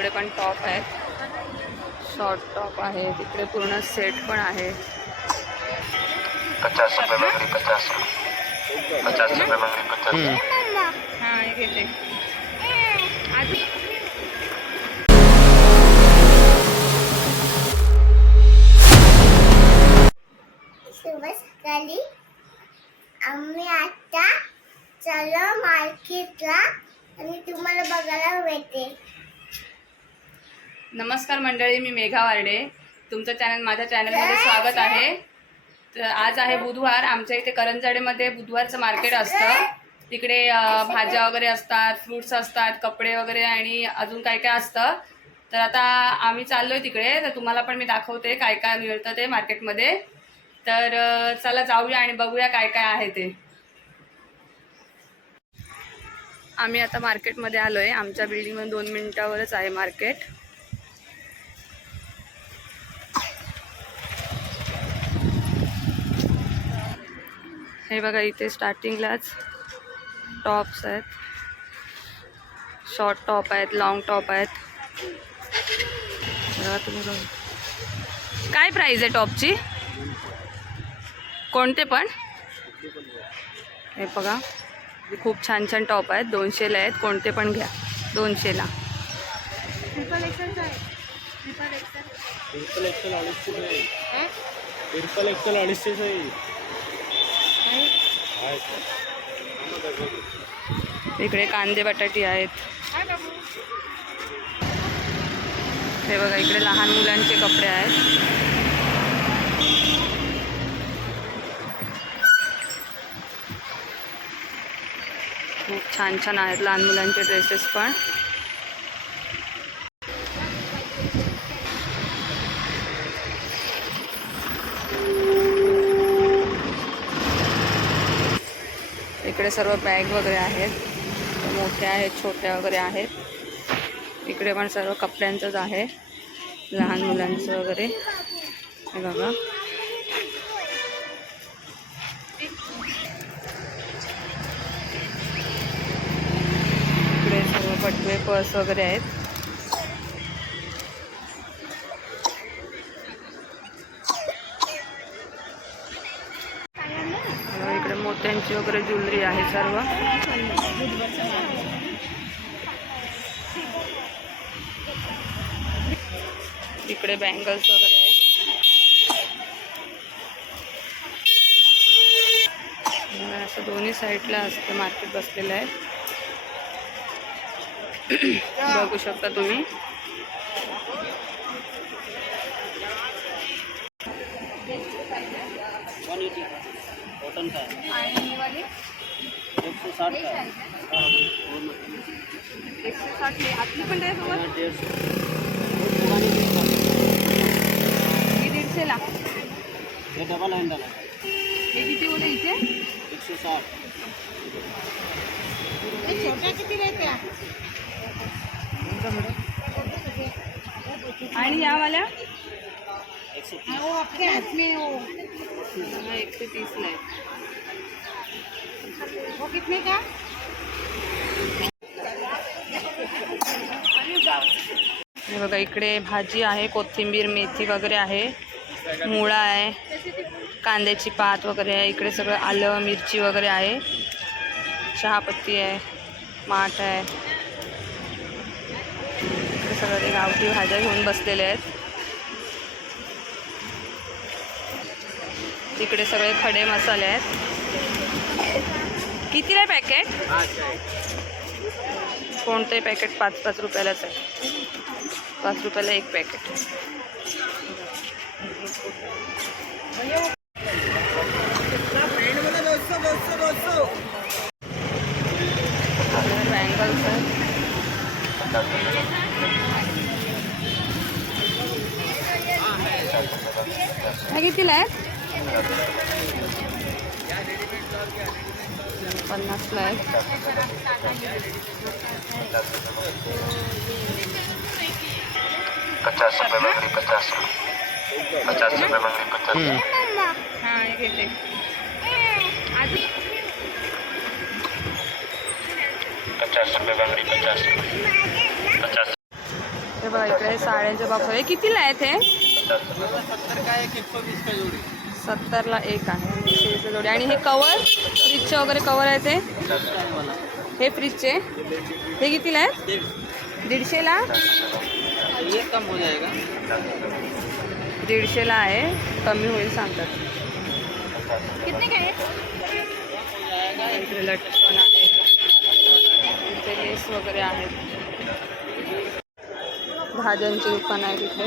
इकडे पण टॉप आहेत, शॉर्ट टॉप आहे, तिकडे पूर्ण सेट पण आहे. 50 रुपये बकरी, 50 रुपये, 50 रुपये बकरी, 50. हां हे घेते. शुभ सकाळी. आम्ही आता चलो मार्केटला आणि तुम्हाला बघायला भेटेल. नमस्कार मंडळी, मी मेघा वार्डे. तुमचं माझ्या चॅनलमध्ये स्वागत आहे. तर आज आहे बुधवार. आमच्या इथे करंजाडेमध्ये बुधवारचं मार्केट असतं. तिकडे भाज्या वगैरे असतात, फ्रूट्स असतात, कपडे वगैरे आणि अजून काय काय असतं. तर आता आम्ही चाललो आहे तिकडे. तर तुम्हाला पण मी दाखवते काय काय मिळतं ते मार्केटमध्ये. तर चला जाऊया आणि बघूया काय काय आहे ते. आम्ही आता मार्केटमध्ये आलो आहे. आमच्या बिल्डिंगमधून 2 मिनिटावरच आहे मार्केट. हे बघा, इथे स्टार्टिंगलाच टॉप्स आहेत, शॉर्ट टॉप आहेत, लॉंग टॉप आहेत. बघा तुम्ही बघा. काय प्राईज आहे टॉपची? कोणते पण? हे बघा, खूप छान छान टॉप आहेत. 200ला आहेत. कोणते पण घ्या, 200ला. ट्रिपल एक्सेल आहे. ट्रिपल एक्सेल 250 आहे. ट्रिपल एक्सेल 250 आहे. इकडे कांदे बटाटे आहेत. हे बघा, इकडे लहान मुलांचे कपडे आहेत. खूप छान छान आहेत लहान मुलांचे ड्रेसेस पण. इकडे सर्व बॅग वगैरे आहेत, मोठ्या आहेत, छोट्या वगैरे आहेत. इकडे पण सर्व कपड्यांचंच आहे, लहान मुलांचं वगैरे. हे बघा, इकडे सर्व बटवे, पर्स वगैरे आहेत. इकडे मोत्यांची वगैरे ज्वेलरी आहे सर्व. इकडे बँगल्स वगैरे आहेत. असं दोन्ही साईडला असतं मार्केट बसलेलं आहे. बघू शकता तुम्ही. कॉटन का आणि वाली 160 का 160 आपली पण त्यासोबत 150ला. हे डबल हँडल हे किती होते इथे? 160. छोट्या किती रेट? आणि या वाल्या 130. वो आपके हाथ में हो. 130ला आहे. वो कितने का? हे बघा, इकडे भाजी आहे, कोथिंबीर, मेथी वगैरे आहे, मुळा आहे, कांद्याची पात वगैरे आहे. इकडे सगळं आलं, मिरची वगैरे आहे, चहापत्ती आहे, माठ आहे. इकडे सगळं ते गावठी भाज्या घेऊन बसलेले आहेत. तिकडे सगळे खडे मसाले आहेत. कितीला पॅकेट? कोणतंही पॅकेट 5-5 रुपयालाच आहे. 5 रुपयाला एक पॅकेट. बँगल्स आहेत. हा कितीला आहे? 50ला आहे. 50 रुपये बकरी, 50 रुपये, 50 रुपये बकरी, 50. हां हे घेते. 50 रुपये बकरी, 50 रुपये, 50. बघा इकडे साड्यांचे बॉक्स आहे. कितीला आहेत हे? 70 काय 120 का जोडी. 70ला एक आहे शेरचं जोडी. आणि हे कवर फ्रीजचे वगैरे कवर आहे ते हे फ्रीजचे हे कितीला आहेत? 150ला. ये कम हो जाएगा. 150ला आहे. कमी होईल सांगतात. कितने का है? इकडे लटकन आहे. इथे लेस वगैरे आहेत. भाज्यांची दुकान आहे तिथे.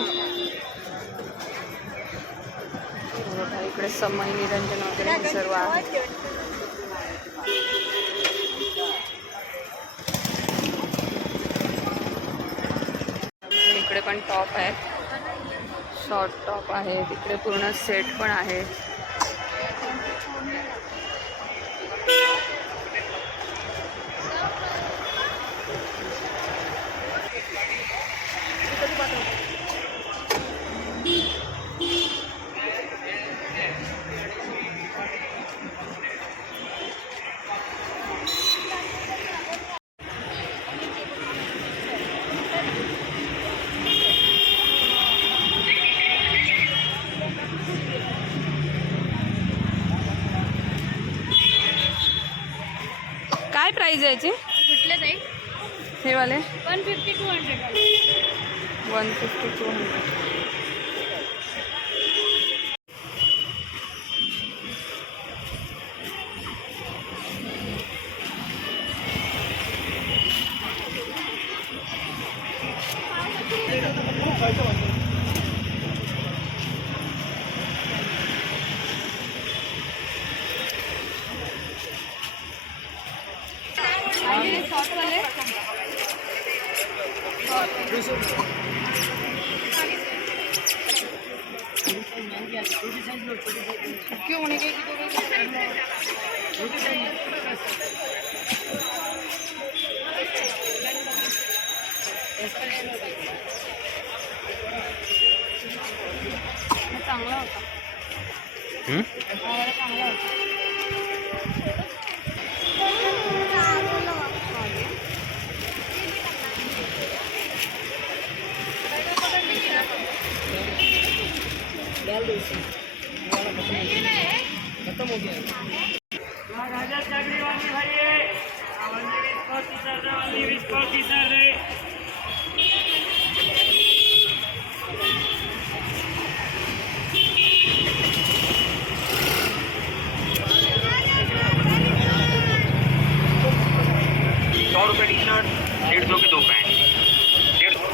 बघा इकडे समय निरंजन वगैरे हे सर्व आहे. इकडे पण टॉप आहेत. शॉर्ट टॉप आहे. तिकडे पूर्ण सेट पण आहे. काय प्राइस आहे याची? कुठले ताई? हे वाले 150 200 150 200. क्यों होने के चांगला होता. चांगला होता. खत्म हो गया. ₹100 टी शर्ट, 150 के 2 पैंट. 150.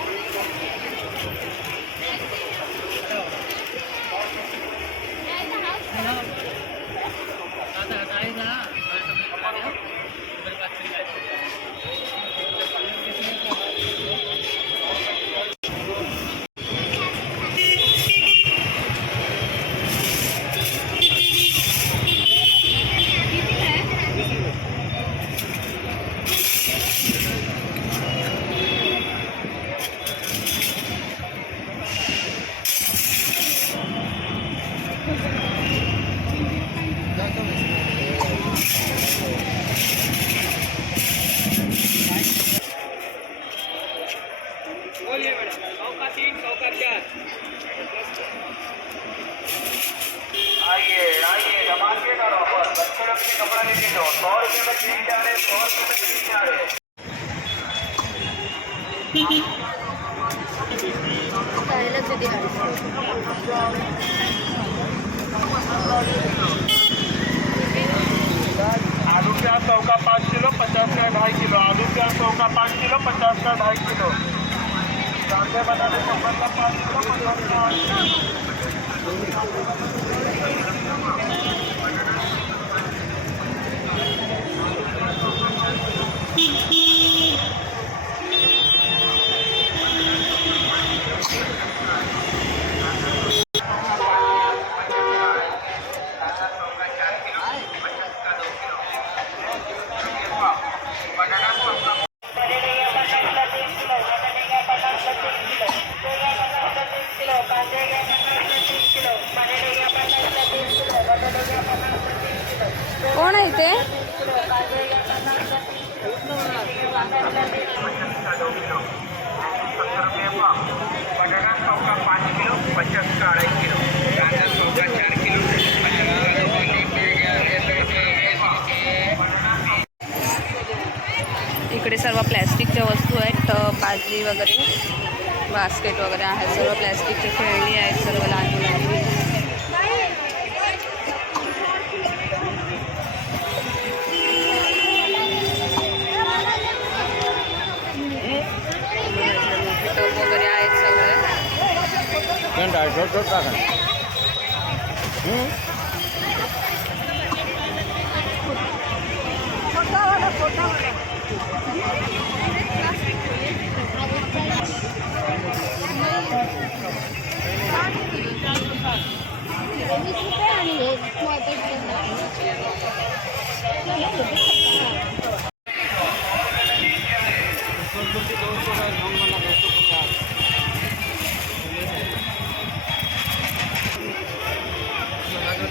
आइए मार्केट और ऑफर. बच्चे लोग के कपड़ा लेके जाओ. 100 रुपये में 3 जा रहे, 100 रुपये में 3 जा रहे. आलू प्याज 100 का 5 किलो, 50 का 2.5 किलो. आलू प्याज 100 का 5 किलो, 50 का 2.5 किलो. कांदे बनाने 100 का 5 किलो, 50 का 8 किलो. कोण आहे ते? ₹70 खेळणी वगैरे, बास्केट वगैरे आहे, सर्व प्लॅस्टिकची खेळणी आहेत सर्व लहान मुलांची. टब वगैरे आहेत सगळे.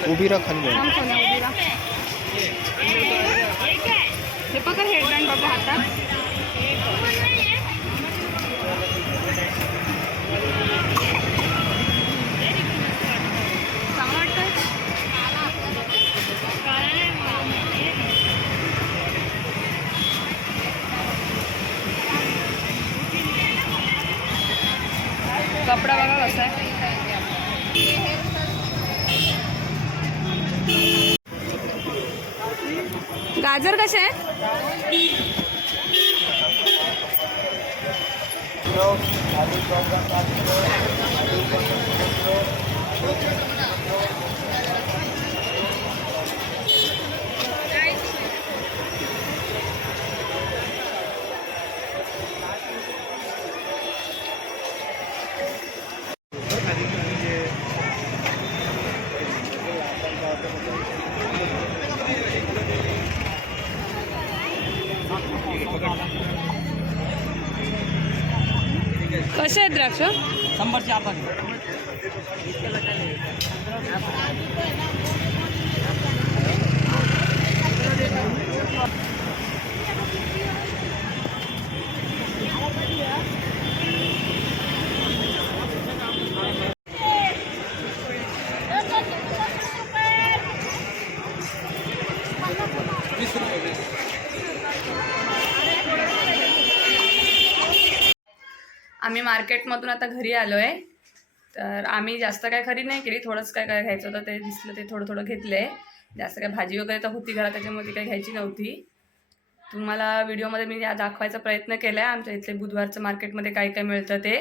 उभी राहा खाली. थांब सोन्या, उभी राहा. हे पकड हेडबँड बाबा हातात. चांगलं वाटतंय. कपडा बघा कसा आहे. गाजर कसे आहे? कसे आहेत द्राक्ष? 100चे आपण. आम्ही मार्केटमधून आता घरी आलो आहे. तर आम्ही जास्त काय खरेदी नाही केली, थोडंच काय काय घ्यायचं होतं ते दिसलं ते थोडं थोडं घेतलं आहे. जास्त काय भाजी वगैरे तर होती घरात, त्याच्यामुळे ती काही घ्यायची नव्हती. तुम्हाला व्हिडिओमध्ये मी दाखवायचा प्रयत्न केला आहे आमच्या इथले बुधवारचं मार्केटमध्ये काय काय मिळतं ते.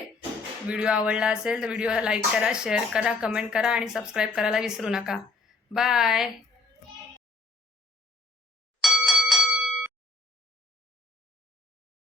व्हिडिओ आवडला असेल तर व्हिडिओला लाईक करा, शेअर करा, कमेंट करा आणि सबस्क्राईब करायला विसरू नका. बाय.